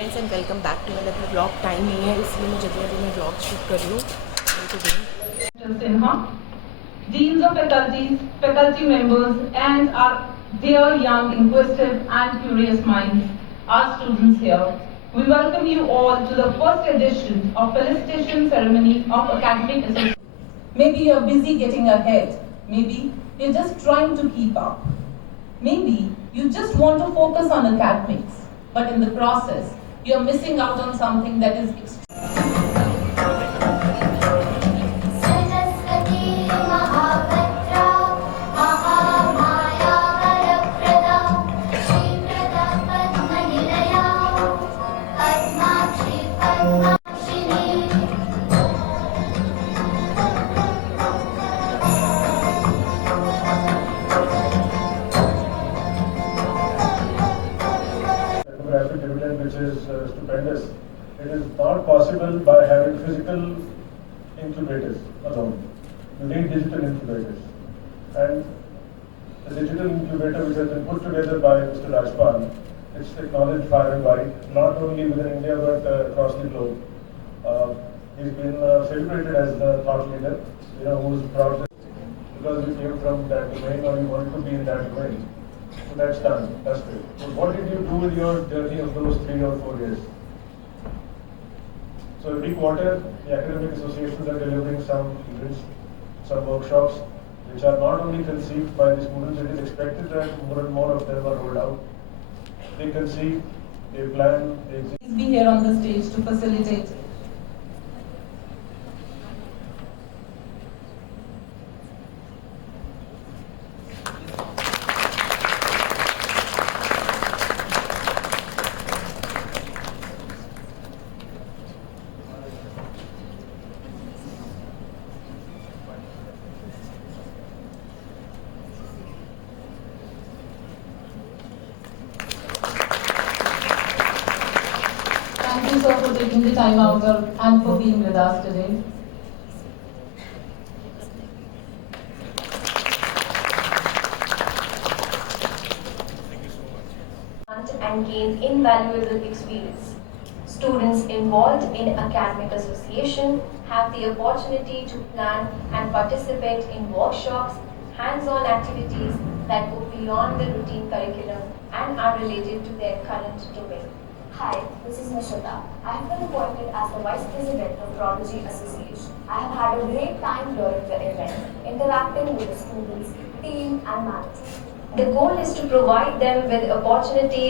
Friends and welcome back to मेरा blog time नहीं है इसलिए मैं जल्दी में ब्लॉग शूट कर रही हूँ Sinha, deans of faculties, faculty members, and our dear young, inquisitive, and curious minds, our students here. We welcome you all to the first edition of felicitation ceremony of academic association. Maybe you're busy getting ahead. Maybe you're just trying to keep up. Maybe you just want to focus on academics, but in the process, you're missing out on something that is Saraswati महाभद्रा Mahamaya वरप्रदा श्रीप्रदा पद्मनिलया Padmakshi पद्माक्षिणी demographic dividend which is stupendous. It is not possible by having physical incubators alone. You need digital incubators. And the digital incubator which has been put together by Mr. Rajpal, it's acknowledged far and wide, not only within India but across the globe. He's been celebrated as the thought leader, who's proud because we came from that domain or we wanted to be in that domain. So that's done. That's great. So what did you do with your journey of those 3 or 4 years? So every quarter, the academic associations are delivering some events, some workshops, which are not only conceived by the students, it is expected that more and more of them are rolled out. They conceive, they plan, they execute. Please be here on the stage to facilitate. Thank you, sir, for taking the time out and for being with us today. And gain invaluable experience. Students involved in academic association have the opportunity to plan and participate in workshops, hands-on activities that go beyond the routine curriculum and are related to their current domain. Hi, this is Nishita. I have been appointed as the Vice President of Prodigy Association. I have had a great time during the event, interacting with the students, team and management. The goal is to provide them with opportunities.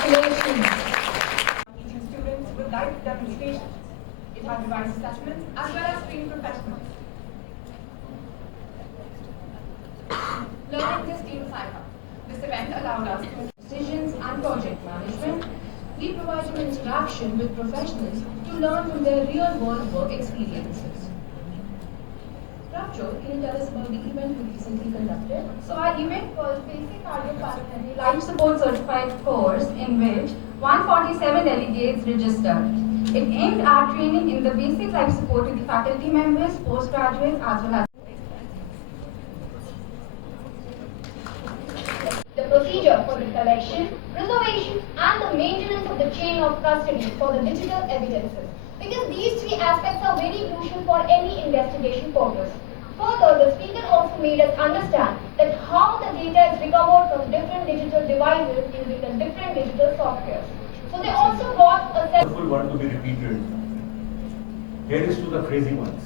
Congratulations. Teaching students with live demonstrations. It had device assessments as well as trained professionals. Learning this team cycle. This event allowed us to make decisions and project management. We provided interaction with professionals to learn from their real-world work experiences. Rajot, can you tell us about the event we recently conducted? So our event was Basic Cardiopulmonary Life Support Certified course in which 147 delegates registered. It aimed at training in the basic life support to the faculty members, postgraduates as well as The procedure for the collection, preservation and the maintenance of the chain of custody for the digital evidences. Because these 3 aspects are very crucial for any investigation purpose. Further, the speaker also made us understand that how the data is recovered from different digital devices using the different digital softwares. So they also got a sense. Wonderful one to be repeated. Here is to the crazy ones,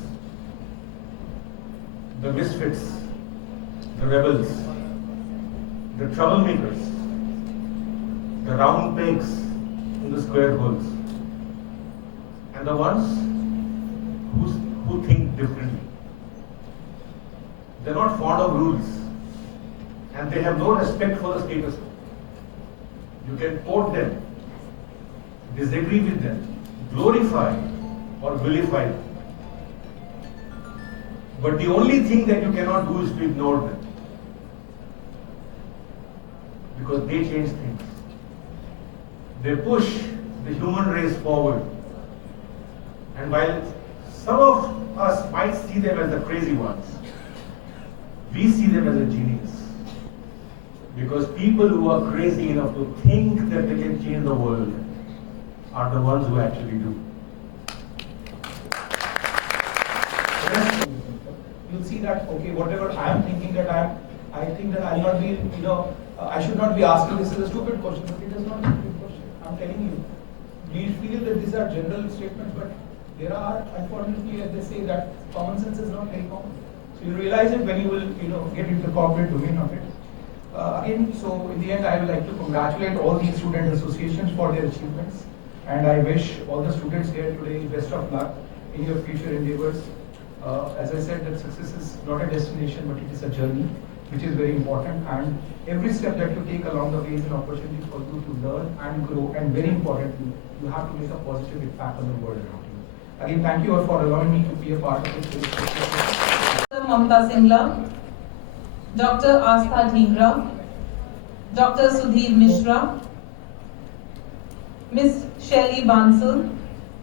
the misfits, the rebels, the troublemakers, the round pegs in the square holes, and the ones who think differently. They're not fond of rules and they have no respect for the status quo. You can quote them, disagree with them, glorify or vilify them. But the only thing that you cannot do is to ignore them. because they change things. They push the human race forward. And while some of us might see them as the crazy ones, we see them as a genius. Because people who are crazy enough to think that they can change the world are the ones who actually do. You'll see that, okay, whatever I am thinking that I think that I'll not be, I should not be asking, this is a stupid question, but it is not a stupid question. I'm telling you. We feel that these are general statements, but there are, unfortunately, as they say, that common sense is not very common. So you realize it when you will, get into the corporate domain of it. Again, so in the end, I would like to congratulate all these student associations for their achievements, and I wish all the students here today best of luck in your future endeavors. As I said, that success is not a destination, but it is a journey, which is very important. And every step that you take along the way is an opportunity for you to learn and grow. And very importantly, you have to make a positive impact on the world around you. Again, thank you all for allowing me to be a part of this. Dr. Mamta Singla, Dr. Astha Dhingra, Dr. Sudhir Mishra, Miss Shelly Bansal,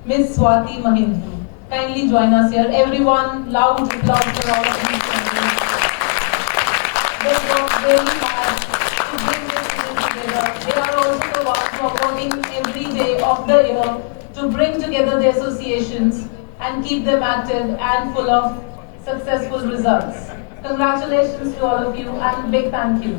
Miss Swati Mahindra. Kindly join us here. Everyone, loud applause for all of these students. They work very hard to bring this team together. They are also the ones who are working every day of the year to bring together the associations and keep them active and full of successful results. Congratulations to all of you and big thank you.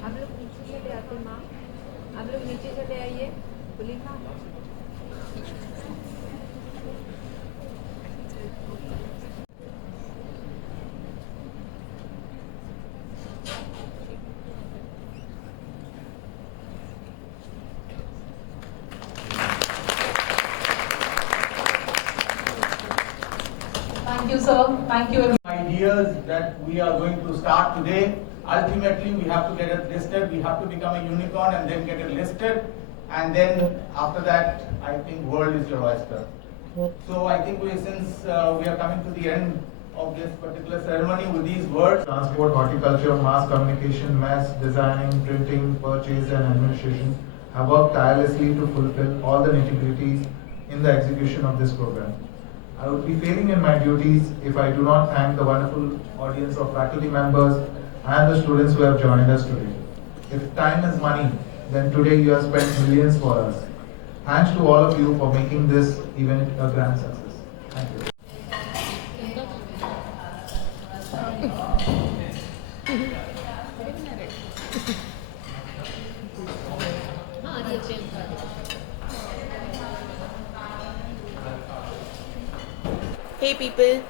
आप लोग नीचे चले आते माँ, आप लोग नीचे चले आइए, बोली माँ। Thank you, sir. Thank you, everyone. Ideas that we are going to start today. Ultimately, we have to get it listed. We have to become a unicorn and then get it listed. And then after that, I think world is your oyster. So I think since we are coming to the end of this particular ceremony with these words. Transport, horticulture, mass communication, mass designing, printing, purchase and administration have worked tirelessly to fulfill all the nitty-gritties in the execution of this program. I would be failing in my duties if I do not thank the wonderful audience of faculty members and the students who have joined us today. If time is money, then today you have spent millions for us. Thanks to all of you for making this event a grand success. Thank you. Hey people,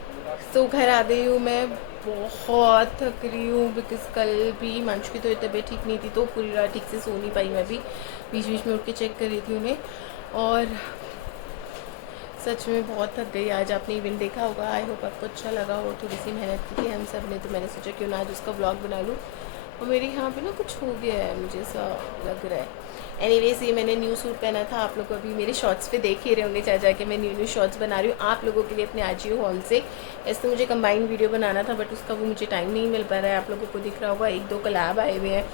so घर आ गई हूँ मैं। बहुत थक रही हूँ because कल भी मंशु की तो तबीयत ठीक नहीं थी, तो पूरी रात ठीक से सो नहीं पाई। मैं भी बीच बीच में उठ के चेक कर रही थी उन्हें, और सच में बहुत थक गई। आज आपने इवेंट देखा होगा, आई होप आपको अच्छा लगा हो। थोड़ी सी मेहनत की थी हम सब ने, तो मैंने सोचा क्यों ना आज उसका व्लॉग बना लूँ। और मेरे यहाँ पे ना कुछ हो गया है, मुझे ऐसा लग रहा है। एनीवेज, ये मैंने न्यू सूट पहना था। आप लोग अभी मेरे शॉर्ट्स पे देख ही रहे होंगे जा के मैं न्यू शॉर्ट्स बना रही हूँ आप लोगों के लिए अपने आजियो हॉल से। ऐसे तो मुझे कंबाइंड वीडियो बनाना था, बट उसका वो मुझे टाइम नहीं मिल पा रहा है। आप लोगों को दिख रहा होगा 1-2 कोलैब आए हुए हैं,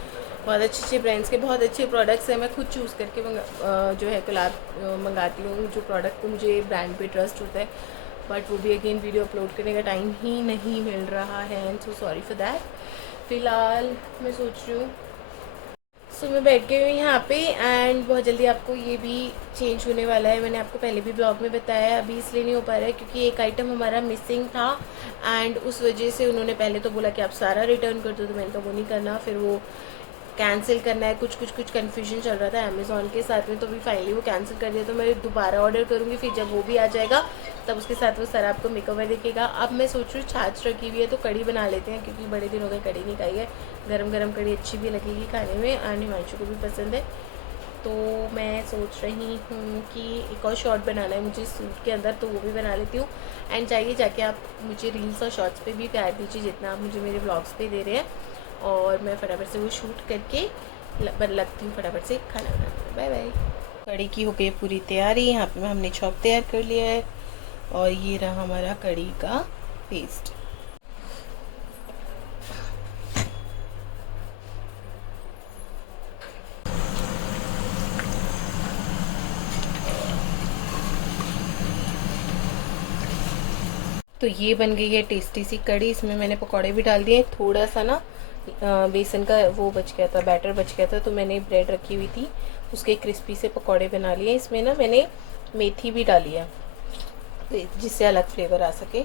बहुत अच्छे ब्रांड्स के, बहुत अच्छे प्रोडक्ट्स हैं। मैं खुद चूज़ करके जो है कोलैब मंगाती हूँ, जो प्रोडक्ट को मुझे ब्रांड पे ट्रस्ट होता है, बट वो भी अगेन वीडियो अपलोड करने का टाइम ही नहीं मिल रहा है। And so sorry for that. फ़िलहाल मैं सोच रही हूँ, सो मैं बैठ गई हूँ यहाँ पे, एंड बहुत जल्दी आपको ये भी चेंज होने वाला है। मैंने आपको पहले भी ब्लॉग में बताया है, अभी इसलिए नहीं हो पा रहा है क्योंकि एक आइटम हमारा मिसिंग था, एंड उस वजह से उन्होंने पहले तो बोला कि आप सारा रिटर्न कर दो, तो मैंने कहा वो नहीं करना, फिर वो कैंसिल करना है। कुछ कन्फ्यूजन चल रहा था अमेज़ॉन के साथ में, तो भी फाइनली वो कैंसिल कर दिया। तो मैं दोबारा ऑर्डर करूँगी, फिर जब वो भी आ जाएगा तब उसके साथ वो सारा आपको मेकओवर दिखेगा। अब मैं सोच रही हूँ छाछ रखी हुई है, तो कड़ी बना लेते हैं, क्योंकि बड़े दिन हो गए कड़ी नहीं खाई है। गरम कड़ी अच्छी भी लगेगी खाने में, एंड हिमांशु को भी पसंद है। तो मैं सोच रही हूँ कि एक और शॉर्ट बनाना है मुझे सूट के अंदर, तो वो भी बना लेती हूँ। एंड चाहिए जाके आप मुझे रील्स और शॉर्ट्स पे भी प्यार दीजिए जितना आप मुझे मेरे व्लॉग्स पे दे रहे हैं, और मैं फटाफट से वो शूट करके लगती हूँ फटाफट से खाना बनाने। Bye bye. कड़ी की हो गई पूरी तैयारी। यहाँ पे हमने चॉप तैयार कर लिया है और ये रहा हमारा कड़ी का पेस्ट। तो ये बन गई है टेस्टी सी कड़ी। इसमें मैंने पकौड़े भी डाल दिए। थोड़ा सा ना बेसन का वो बच गया था, बैटर बच गया था, तो मैंने ब्रेड रखी हुई थी, उसके क्रिस्पी से पकौड़े बना लिए। इसमें ना मैंने मेथी भी डाली है तो जिससे अलग फ्लेवर आ सके।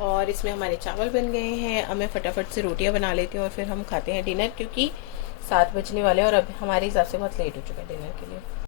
और इसमें हमारे चावल बन गए हैं। अब मैं फटाफट से रोटियां बना लेती हूँ और फिर हम खाते हैं डिनर, क्योंकि 7 बजने वाले हैं और अब हमारे हिसाब से बहुत लेट हो चुका है डिनर के लिए।